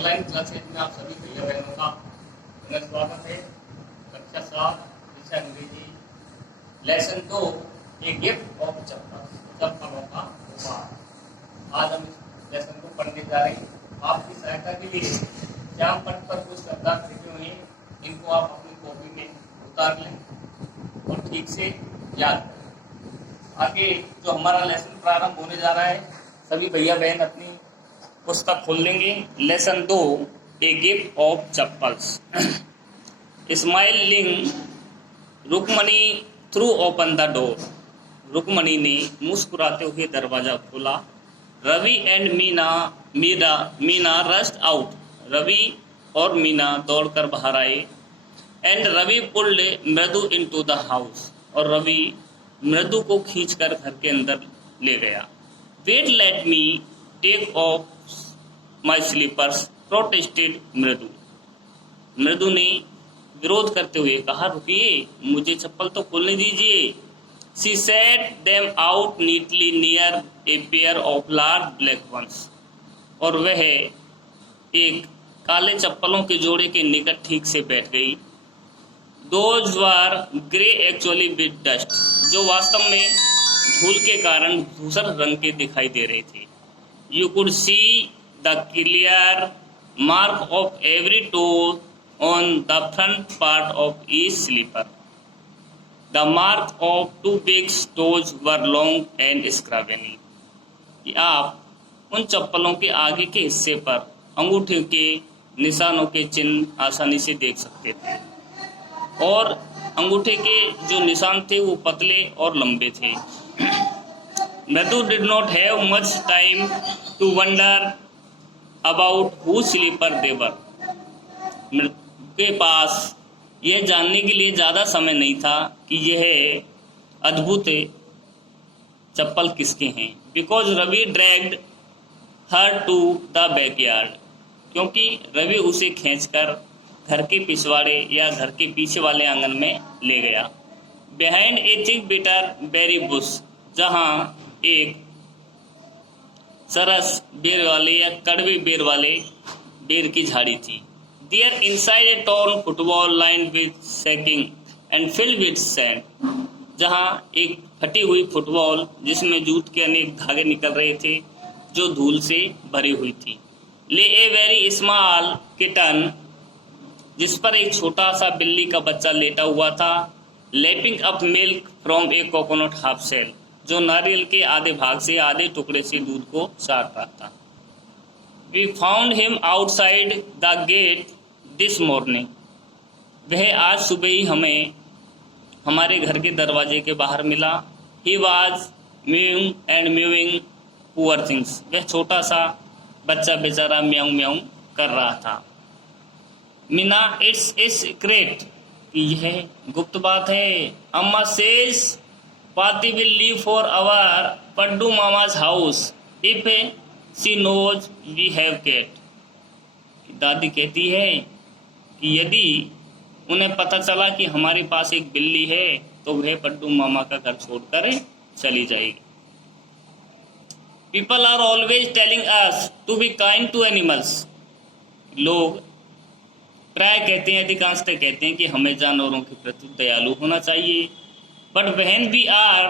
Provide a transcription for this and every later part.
Online classes में आप सभी भैया बहनों का पुनः स्वागत है। कक्षा 7 विषय अंग्रेजी लेसन 2 ए गिफ्ट ऑफ चप्पलों का उपहार। आज हम इस लेसन को पढ़ने जा रहे हैं। आपकी सहायता के लिए श्याम पट पर कुछ शब्दार्थ लिखे हुए हैं, इनको आप अपनी कॉपी में उतार लें और ठीक से याद करें। आगे जो हमारा लेसन प्रारंभ होने जा रहा है, सभी भैया बहन अपनी पुस्तक खोल लेंगे। Lesson 2 a gift of chappals. Smiling Rukmani threw open the door. Rukmani ने मुस्कुराते हुए दरवाजा खोला। Ravi and Meena rushed out. Ravi और मीना दौड़कर बाहर आए। And Ravi pulled Mridu into the house. और रवि मृदु को खींचकर घर के अंदर ले गया। Wait let me take off my slippers protested Mridu. Mridu ने विरोध करते हुए कहा, रुकिए, मुझे चप्पल तो खोलने दीजिए। She set them out neatly near a pair of large black ones. और वह एक काले चप्पलों के जोड़े के निकट ठीक से बैठ गई। Those were grey actually with dust. जो वास्तव में धूल के कारण धूसर रंग के दिखाई दे रहे थे। You could see the clear mark of every toe on the front part of each slipper. The mark of two big toes were long and scrawny. कि आप उन चप्पलों के आगे के हिस्से पर अंगूठे के निशानों के चिन्ह आसानी से देख सकते थे, और अंगूठे के जो निशान थे वो पतले और लंबे थे। मृदु did not have much time to wonder about whose slipper they were. मृदु के पास यह जानने के लिए ज़्यादा समय नहीं था कि यह अद्भुत चप्पल किसके हैं। Because Ravi dragged her to the backyard. क्योंकि रवि उसे खींचकर घर के पिछवाड़े या घर के पीछे वाले आंगन में ले गया। Behind a thick bitter berry bush. जहाँ एक सरस बेर वाले या कड़वे बेर वाले बेर की झाड़ी थी। There inside a torn football lined with sacking and filled with sand. जहाँ एक फटी हुई फुटबॉल जिसमें जूट के अनेक धागे निकल रहे थे, जो धूल से भरी हुई थी। ले ए वेरी स्मॉल किटन। जिस पर एक छोटा सा बिल्ली का बच्चा लेटा हुआ था। Lapping up milk from a coconut half shell. जो नारियल के आधे भाग से आधे टुकड़े से दूध को चाट रहा था। We found him outside the gate this morning. वह आज सुबह ही हमें हमारे घर के दरवाजे के बाहर मिला। He was mowing and mowing poor things. वह छोटा सा बच्चा बेचारा म्याऊं म्याऊं कर रहा था। Meena it's a secret. यह गुप्त बात है। Amma says Paati will leave for our Paddu mama's house if she knows we have cat. दादी कहती है कि यदि उन्हें पता चला कि हमारे पास एक बिल्ली है तो वह पड्डू मामा का घर छोड़कर चली जाएगी। People are always telling us to be kind to animals. लोग प्राय कहते हैं, अधिकांशतः कहते हैं कि हमें जानवरों के प्रति दयालु होना चाहिए। But when we are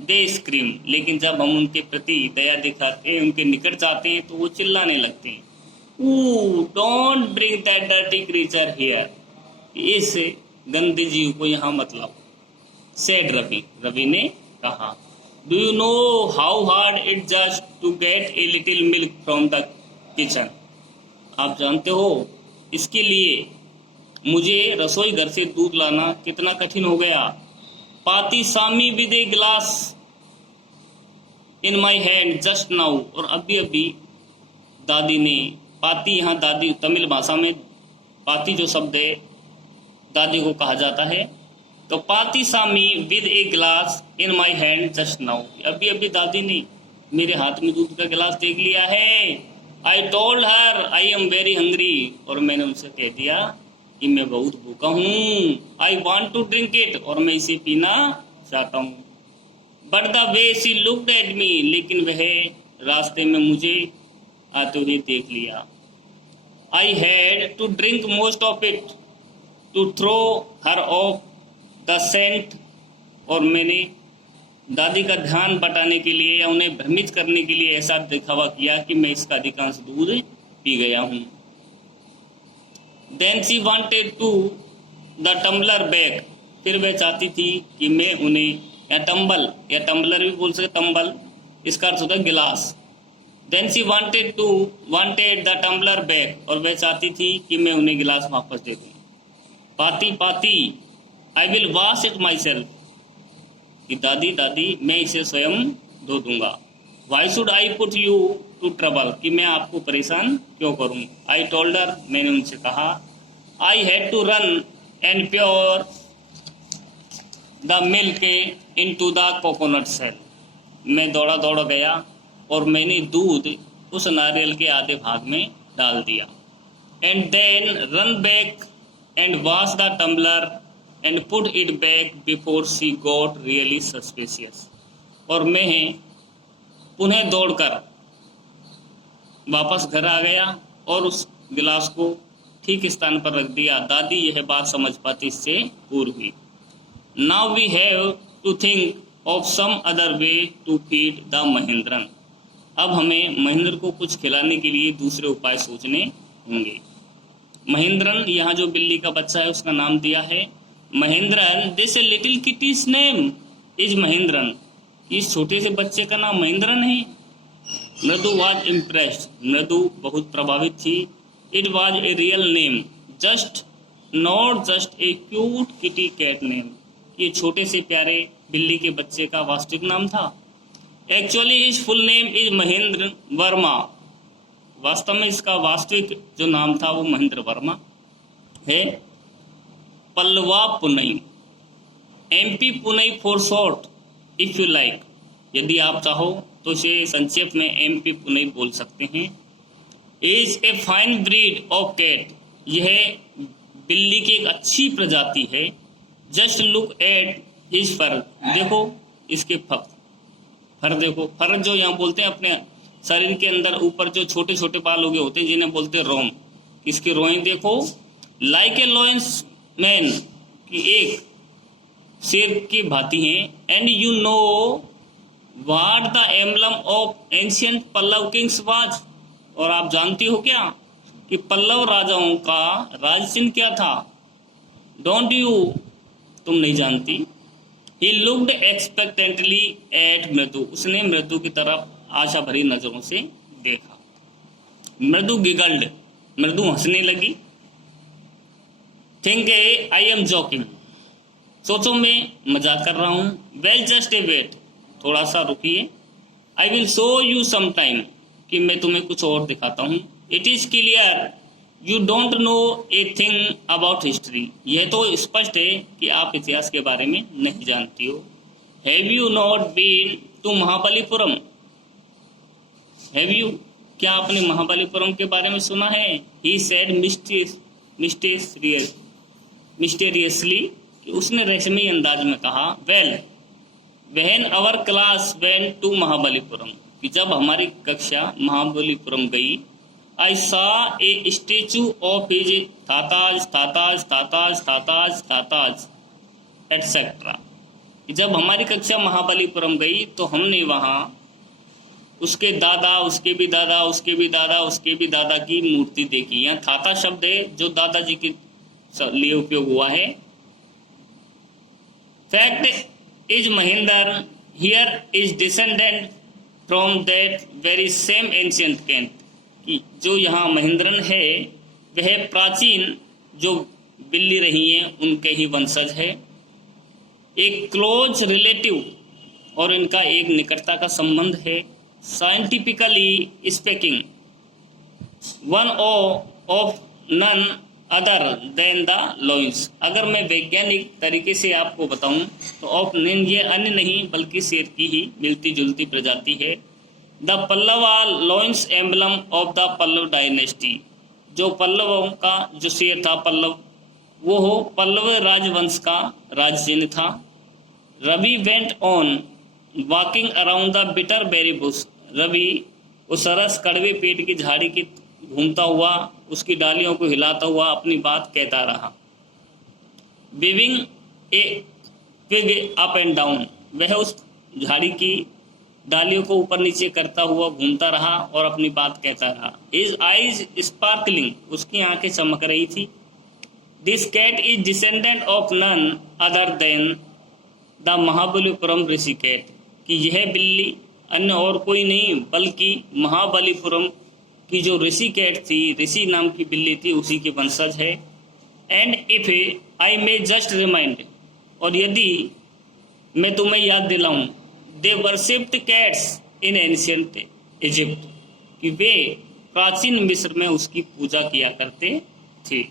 they scream. लेकिन जब हम उनके प्रति दया दिखाते हैं, उनके निकट जाते हैं, तो वो चिल्लाने लगते हैं, don't bring that dirty creature here. इस गंदे जीव को यहाँ मत लाओ। सेड रवि। रवि ने कहा, do you know how hard it just to get a little milk from the kitchen. आप जानते हो इसके लिए मुझे रसोई घर से दूध लाना कितना कठिन हो गया। Paati Sami with a glass in my hand just now. और अभी दादी ने, पाती यहाँ दादी तमिल भाषा में पाती जो शब्द है दादी को कहा जाता है, तो Paati Sami with a glass in my hand just now. अभी दादी ने मेरे हाथ में दूध का गिलास देख लिया है। I told her I am very hungry. और मैंने उनसे कह दिया कि मैं बहुत भूखा हूँ। I want to drink it. और मैं इसे पीना चाहता हूँ। But the way she looked at me. लेकिन वह रास्ते में मुझे आते हुए देख लिया। I had to drink most of it to throw her off the scent. और मैंने दादी का ध्यान बटाने के लिए या उन्हें भ्रमित करने के लिए ऐसा दिखावा किया कि मैं इसका अधिकांश दूध पी गया हूँ। Then she wanted to the tumbler back. फिर वह चाहती थी कि मैं उन्हें, या टम्बलर भी बोल सकते, टम्बल इसका अर्थ होता है गिलास। Then she wanted the tumbler back. और वह चाहती थी कि मैं उन्हें गिलास वापस दे दूँ। पाती I will wash it myself. कि दादी मैं इसे स्वयं धो दूंगा। Why should I put you to trouble? कि मैं आपको परेशान क्यों करूं? I told her. मैंने उनसे कहा। I had to run and pour the milk into the coconut shell. मैं दौड़ा गया और मैंने दूध उस नारियल के आधे भाग में डाल दिया। And then run back and wash the tumbler and put it back before she got really suspicious. और मैं पुनः दौड़कर वापस घर आ गया और उस गिलास को ठीक स्थान पर रख दिया। दादी यह बात समझ पाती इससे पूर्व हुई। Now we have to think of some other way to feed the Mahendran. अब हमें महेंद्र को कुछ खिलाने के लिए दूसरे उपाय सोचने होंगे। महेंद्रन, यहाँ जो बिल्ली का बच्चा है उसका नाम दिया है Mahendran. This little kitty's name is Mahendran. इस छोटे से बच्चे का नाम महेंद्रन है। मृदु वाज इम्प्रेस्ड। मृदु बहुत प्रभावित थी। It was a real name, just not just a cute kitty cat name. ये छोटे से प्यारे बिल्ली के बच्चे का वास्तविक नाम था। Actually his full name is Mahendra Verma. वास्तव में इसका वास्तविक जो नाम था वो महेंद्र वर्मा है। Pallava Punai, MP Punai for short if you like. यदि आप चाहो तो इसे संक्षेप में MP पुनई बोल सकते हैं। Is a fine breed of cat. यह बिल्ली की एक अच्छी प्रजाति है। Just look at his fur. देखो इसके फर देखो। फर जो यहाँ बोलते हैं अपने शरीर के अंदर ऊपर जो छोटे छोटे बाल उगे होते हैं जिन्हें बोलते हैं रोम। इसके रोएं देखो। लाइक ए लॉयंस मैन, की एक शेर की भांति हैं। And you know what the emblem of ancient Pallava kings was. और आप जानती हो क्या कि पल्लव राजाओं का राज चिन्ह क्या था? डोंट यू, तुम नहीं जानती। ही लुक्ड एक्सपेक्टेंटली एट मृदु। उसने मृदु की तरफ आशा भरी नजरों से देखा। मृदु गिगल्ड। मृदु हंसने लगी। Think I am joking. सोचो मैं मजाक कर रहा हूँ। वेल जस्ट ए वेट, थोड़ा सा रुकिए। I will show you some time, कि मैं तुम्हें कुछ और दिखाता हूँ। It is clear you don't know a thing about history. यह तो स्पष्ट है कि आप इतिहास के बारे में नहीं जानती हो। Have you not been to Mahabalipuram? Have you, क्या आपने महाबलीपुरम के बारे में सुना है? ही सेड मिस्टीरियसली, उसने रहस्यमयी अंदाज में कहा। Well when our class went to Mahabalipuram, कि जब हमारी कक्षा महाबलीपुरम गई। I saw a statue of his ताताज एटसेट्रा। जब हमारी कक्षा महाबलीपुरम गई तो हमने वहाँ उसके दादा, उसके भी दादा, उसके भी दादा, उसके भी दादा की मूर्ति देखी। यहाँ थाता शब्द है जो दादाजी के लिए उपयोग हुआ है। Fact is Mahendra here is descendant from that very same ancient cat. कि जो यहाँ महेंद्रन है वह प्राचीन जो बिल्ली रही हैं उनके ही वंशज है। एक क्लोज रिलेटिव, और इनका एक निकटता का संबंध है। Scientifically speaking one of none other than the lions. अगर मैं वैज्ञानिक तरीके से आपको बताऊं तो ऑफ नन ये अन्य नहीं बल्कि शेर की ही मिलती जुलती प्रजाति है। The Pallava lions emblem of the Pallava dynasty. जो पल्लवों का जो शेर था पल्लव, वो हो पल्लव राजवंश का राज चिन्ह था। Ravi went on walking around the bitter berry bush. Ravi उस सरस कड़वे पेट की झाड़ी के घूमता हुआ, उसकी डालियों को हिलाता हुआ अपनी बात कहता रहा। Waving a twig up and down, वह उस झाड़ी की डालियों को ऊपर नीचे करता हुआ घूमता रहा और अपनी बात कहता रहा। हिज आईज स्पार्कलिंग, उसकी आंखें चमक रही थी। This cat is descendant of none other than the Mahabalipuram rishi cat, कि यह बिल्ली अन्य और कोई नहीं बल्कि महाबलीपुरम की जो ऋषि कैट थी, ऋषि नाम की बिल्ली थी, उसी के वंशज है। And if I may just remind, और यदि मैं तुम्हें याद दिलाऊं, they worshipped cats in ancient Egypt, कि वे प्राचीन मिस्र में उसकी पूजा किया करते थे।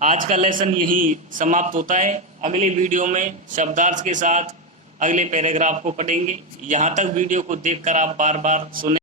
आज का लेसन यही समाप्त होता है। अगले वीडियो में शब्दार्थ के साथ अगले पैराग्राफ को पढ़ेंगे। यहाँ तक वीडियो को देखकर आप बार बार सुने।